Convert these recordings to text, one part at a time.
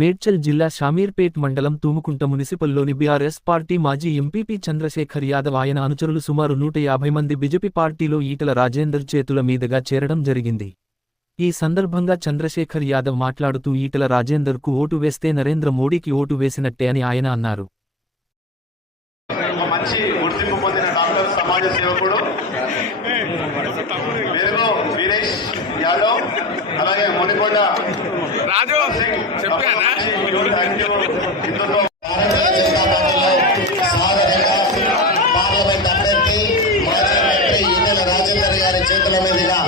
మేడ్చల్ జిల్లా షామీర్పేట్ మండలం తూముకుంట మున్సిపల్లోని బీఆర్ఎస్ పార్టీ మాజీ ఎంపీపీ చంద్రశేఖర్ యాదవ్ ఆయన అనుచరులు సుమారు నూట యాభై మంది బీజేపీ పార్టీలో ఈటల రాజేందర్ చేతుల మీదుగా చేరడం జరిగింది. ఈ సందర్భంగా చంద్రశేఖర్ యాదవ్ మాట్లాడుతూ ఈటల రాజేందర్కు ఓటు వేస్తే నరేంద్ర మోడీకి ఓటు వేసినట్టే అని ఆయన అన్నారు. గుర్తింపు పొందిన డాక్టర్ సమాజ సేవకుడు వెలుగు వీరేష్ యాదవ్ అలాగే మునికొండ రాజు చెప్పానా? పార్లమెంట్ అభ్యర్థి మాజీ మంత్రి ఈటెల రాజేందర్ గారి చేతుల మీదుగా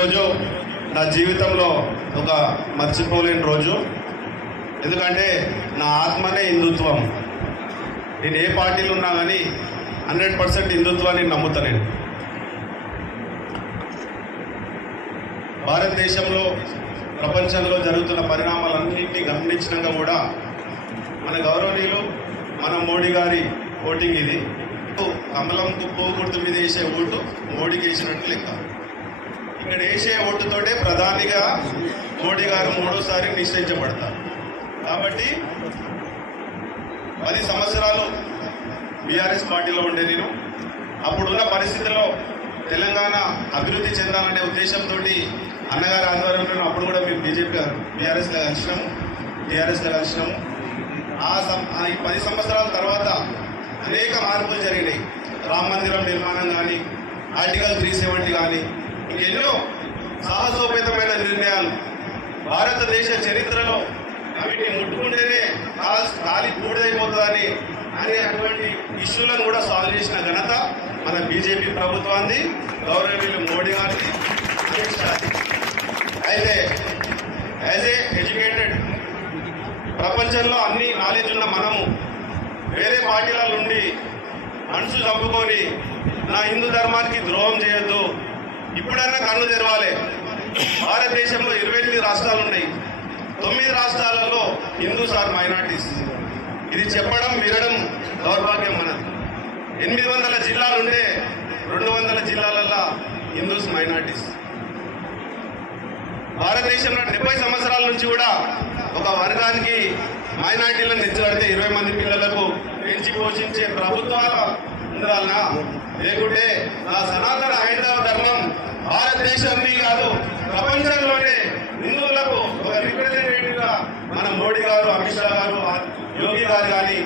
ఈరోజు నా జీవితంలో ఒక మర్చిపోలేని రోజు. ఎందుకంటే నా ఆత్మనే హిందుత్వం. నేను ఏ పార్టీలు ఉన్నా కానీ హండ్రెడ్ పర్సెంట్ హిందుత్వాన్ని నమ్ముతా నేను. భారతదేశంలో ప్రపంచంలో జరుగుతున్న పరిణామాలన్నింటినీ గమనించినాక కూడా మన గౌరవనీయులు మన మోడీ గారి ఓటింగ్ ఇది. కమలంకు పువ్వు మీద వేసే ఓటు మోడీకి వేసినట్టు లెక్క. ఇక్కడ వేసే ఓటుతోటే ప్రధానిగా మోడీ గారు మూడోసారి నిశ్చయించబడతారు. కాబట్టి పది సంవత్సరాలు బీఆర్ఎస్ పార్టీలో ఉండే నేను. అప్పుడున్న పరిస్థితుల్లో తెలంగాణ అభివృద్ధి చెందాలనే ఉద్దేశంతో అన్నగారి ఆధ్వర్యంలో అప్పుడు కూడా మేము బీజేపీ బీఆర్ఎస్లో కలిసినాము టీఆర్ఎస్లో కలిసినాము. ఆ సం ఈ పది సంవత్సరాల తర్వాత అనేక మార్పులు జరిగినాయి. రామ మందిరం నిర్మాణం కానీ ఆర్టికల్ త్రీ సెవెంటీ కానీ ఎన్నో సాహసోపేతమైన నిర్ణయాలు. భారతదేశ చరిత్రలో వీటిని ముట్టుకుంటేనే కాల్- కాలి బూడిదైపోతుందని అనే అటువంటి ఇష్యూలను కూడా సాల్వ్ చేసిన ఘనత మన బీజేపీ ప్రభుత్వాన్ని గౌరవీయులు మోడీ గారికి అమిత్ అయితే యాజ్ ఏ ఎడ్యుకేటెడ్ ప్రపంచంలో అన్ని నాలెడ్జ్ ఉన్న మనము వేరే పార్టీల నుండి మనసు చంపుకొని నా హిందూ ధర్మానికి ద్రోహం చేయొద్దు ఇప్పుడన్నా కన్ను తెరవాలి. భారతదేశంలో ఇరవై ఎనిమిది రాష్ట్రాలు ఉన్నాయి. తొమ్మిది రాష్ట్రాలలో హిందూస్ ఆర్ మైనార్టీస్. ఇది చెప్పడం వినడం దౌర్భాగ్యం మనది. ఎనిమిది వందల జిల్లాలుంటే రెండు వందల జిల్లాలల్లో హిందూస్ మైనార్టీస్. భారతదేశంలో డెబ్బై సంవత్సరాల నుంచి కూడా ఒక వర్గానికి మైనార్టీలను తెచ్చిపెడితే ఇరవై మంది పిల్లలకు పెంచి పోషించే ప్రభుత్వాల ఉండాలన్నా లేకుంటే నా సనాతన హైందవ ధర్మం భారతదేశాన్ని కాదు ప్రపంచంలోనే హిందువులకు ఒక రిప్రజెంటేటివ్గా మన మోడీ గారు అమిత్ షా గారు యోగి గారు కానీ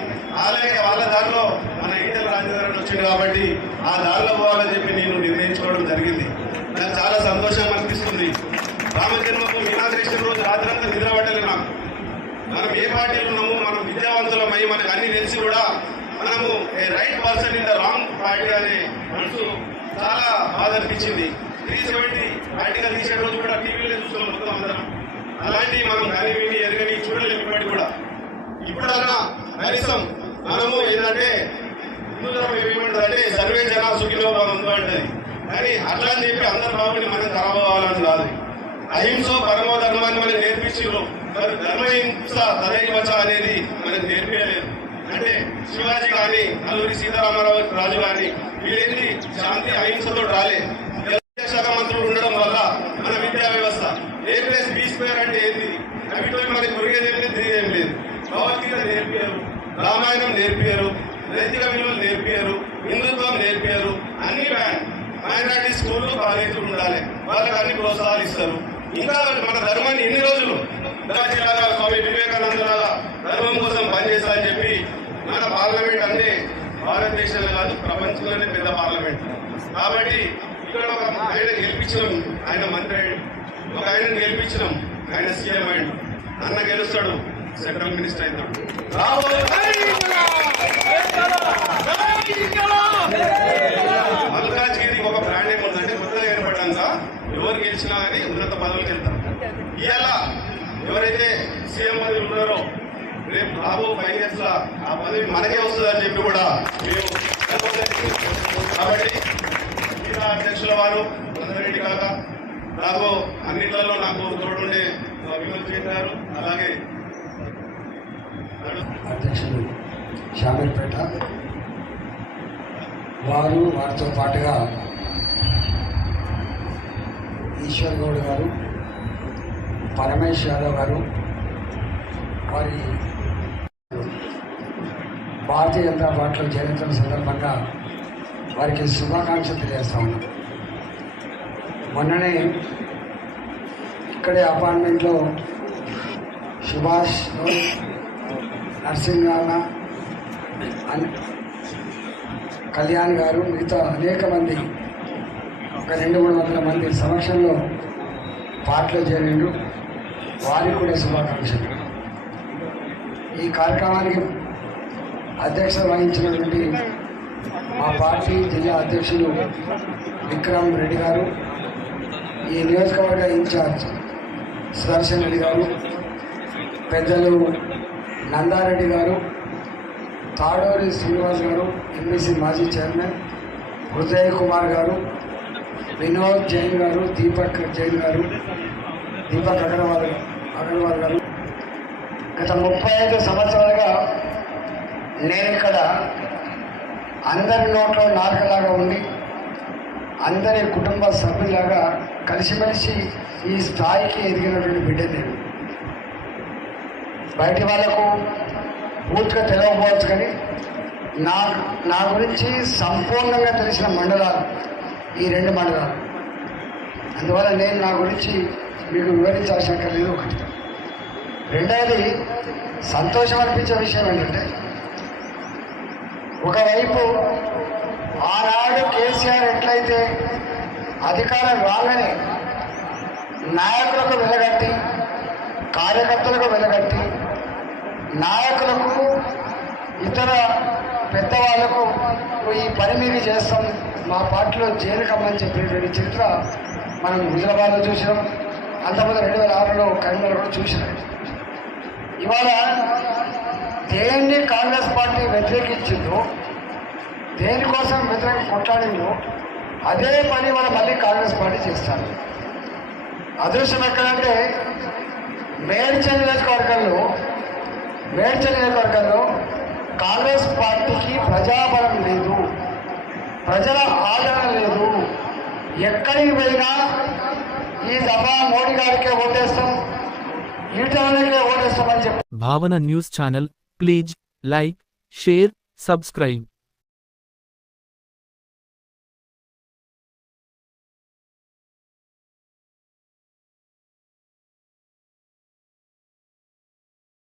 అలాగే వాళ్ళ దారిలో మన ఈటల రాజధాని వచ్చింది కాబట్టి ఆ దారిలో పోవాలని చెప్పి నేను నిర్ణయించుకోవడం జరిగింది. నాకు చాలా సంతోషం అనిపిస్తుంది. రామజన్మభూమి ఇనాగ్రేషన్ రోజు రాత్రంతా నిద్ర పట్టలే నాకు. మనం ఏ పార్టీలో ఉన్నాము మనం విద్యావంతులమై మనకు అన్ని తెలిసి కూడా మనము a right person in the wrong party అనే మనసు చాలా బాధ అనిపించింది. త్రీ సెవెంటీ పార్టీగా తీసే రోజు కూడా టీవీలో చూస్తున్నాం మొత్తం అందరం. అలాంటి మనం కానీ విని ఎరగని చూడలేము కూడా. ఇప్పుడన్నా కనీసం మనము ఏంటంటే హిందూ ధర్మం ఏమంటుందంటే సర్వే జనా సుఖిలో అంటది. కానీ అట్లా అని చెప్పి అందరు బాబుని మనం ఖరాబ్ అవ్వాలని కాదు. అహింస పరమో ధర్మాన్ని మనం నేర్పించారు మరి ధర్మహింస తదైవచ అనేది మనం నేర్పించలేదు. అంటే శివాజీ కానీ అల్లూరి సీతారామరావు రాజు కానీ వీళ్ళేంటి శాంతి అహింసతో రాలే. వాళ్ళకి అన్ని ప్రోత్సాహాలు ఇస్తారు ఇంకా మన ధర్మాన్ని ఎన్ని రోజులు దాచిలాగా స్వామి వివేకానంద ధర్మం కోసం పనిచేస్తా అని చెప్పి మన పార్లమెంట్ అంటే భారతదేశంలో కాదు ప్రపంచంలోనే పెద్ద పార్లమెంట్ కాబట్టి ఇక్కడ ఒక ఆయన గెలిపించినాం ఆయన మంత్రి ఒక ఆయన గెలిపించినాం ఆయన సీఎం అయ్యాడు అన్న గెలుస్తాడు సెంట్రల్ మినిస్టర్ అవుతాడు రాబోయే గెలిచినా కానీ ఉన్నత పదవులకు వెళ్తారు. ఇవాళ ఎవరైతే సీఎం పదవి ఉన్నారో రేపు రాబో ఫైవ్ ఇయర్స్ ఆ పదవి మనకే వస్తుందని చెప్పి కూడా మేము కాబట్టి జిల్లా అధ్యక్షుల వారు రెడ్డి కాక నాకు అన్నిట్లలో నాకు తోడుండే విమల్ చంద్ర గారు అలాగే అధ్యక్షులు షామీర్పేట వారు వారితో పాటుగా ఈశ్వర్ గౌడ్ గారు పరమేష్ యాదవ్ గారు వారి భారతీయ జనతా పార్టీలో చేరించిన సందర్భంగా వారికి శుభాకాంక్షలు తెలియజేస్తా ఉన్నాం. మొన్ననే ఇక్కడే అపార్ట్మెంట్లో సుభాష్ నర్సింగ్ నరసింహ కళ్యాణ్ గారు మిగతా అనేక మంది ఒక రెండు మూడు వందల మంది సమక్షంలో పార్టీలో చేరిండు వారికి కూడా శుభాకాంక్షలు. ఈ కార్యక్రమానికి అధ్యక్షత వహించినటువంటి మా పార్టీ జిల్లా అధ్యక్షులు విక్రమ్ రెడ్డి గారు ఈ నియోజకవర్గ ఇన్ఛార్జ్ సుదర్శన్ రెడ్డి గారు పెద్దలు నందారెడ్డి గారు తాడూరి శ్రీనివాస్ గారు ఎంబీసీ మాజీ చైర్మన్ హృదయ్ కుమార్ గారు వినోద్ జైన్ గారు దీపక్ జైన్ గారు దీపక్ అగర్వాల్ అగర్వాల్ గారు. గత ముప్పై ఐదు సంవత్సరాలుగా నేను ఇక్కడ అందరి నోట్లో నాలుకలాగా ఉండి అందరి కుటుంబ సభ్యులాగా కలిసిమెలిసి ఈ స్థాయికి ఎదిగినటువంటి బిడ్డ నేను. బయటి వాళ్ళకు పూర్తిగా తెలియకపోవచ్చు కానీ నా నా గురించి సంపూర్ణంగా తెలిసిన మండలాలు ఈ రెండు మండలాలు అందువల్ల నేను నా గురించి మీకు వివరించాల్సిన లేదు ఒకటి. రెండవది సంతోషం అనిపించే విషయం ఏంటంటే ఒకవైపు ఆనాడు కేసీఆర్ ఎట్లయితే అధికారం రాగానే నాయకులకు వెలగట్టి కార్యకర్తలకు వెలగట్టి నాయకులకు ఇతర పెద్దవాళ్ళకు ఈ పని మీరు చేస్తాం. మా పార్టీలో చేరకమ్మని చెప్పినటువంటి చరిత్ర మనం హుజరాబాద్లో చూసినాం. అంతకుముందు రెండు వేల ఆరులో కరీంనగర్ కూడా చూసినాం. ఇవాళ దేన్ని కాంగ్రెస్ పార్టీ వ్యతిరేకించిందో దేనికోసం వ్యతిరేక కొట్లాడిందో అదే పని మనం మళ్ళీ కాంగ్రెస్ పార్టీ చేస్తారు. అదృష్టం ఎక్కడంటే మేడ్చల్ నియోజకవర్గంలో మేడ్చల్ నియోజకవర్గంలో కాంగ్రెస్ పార్టీకి ప్రజాబలం లేదు. ప్రజల ఆదరణ లేదు. ఎక్కడికి పోయినా ఈ సభ మోడీ గారికే ఓటేస్తాం ఈటలకే ఓటేస్తామని చెప్పి Bhavana news channel please like share subscribe.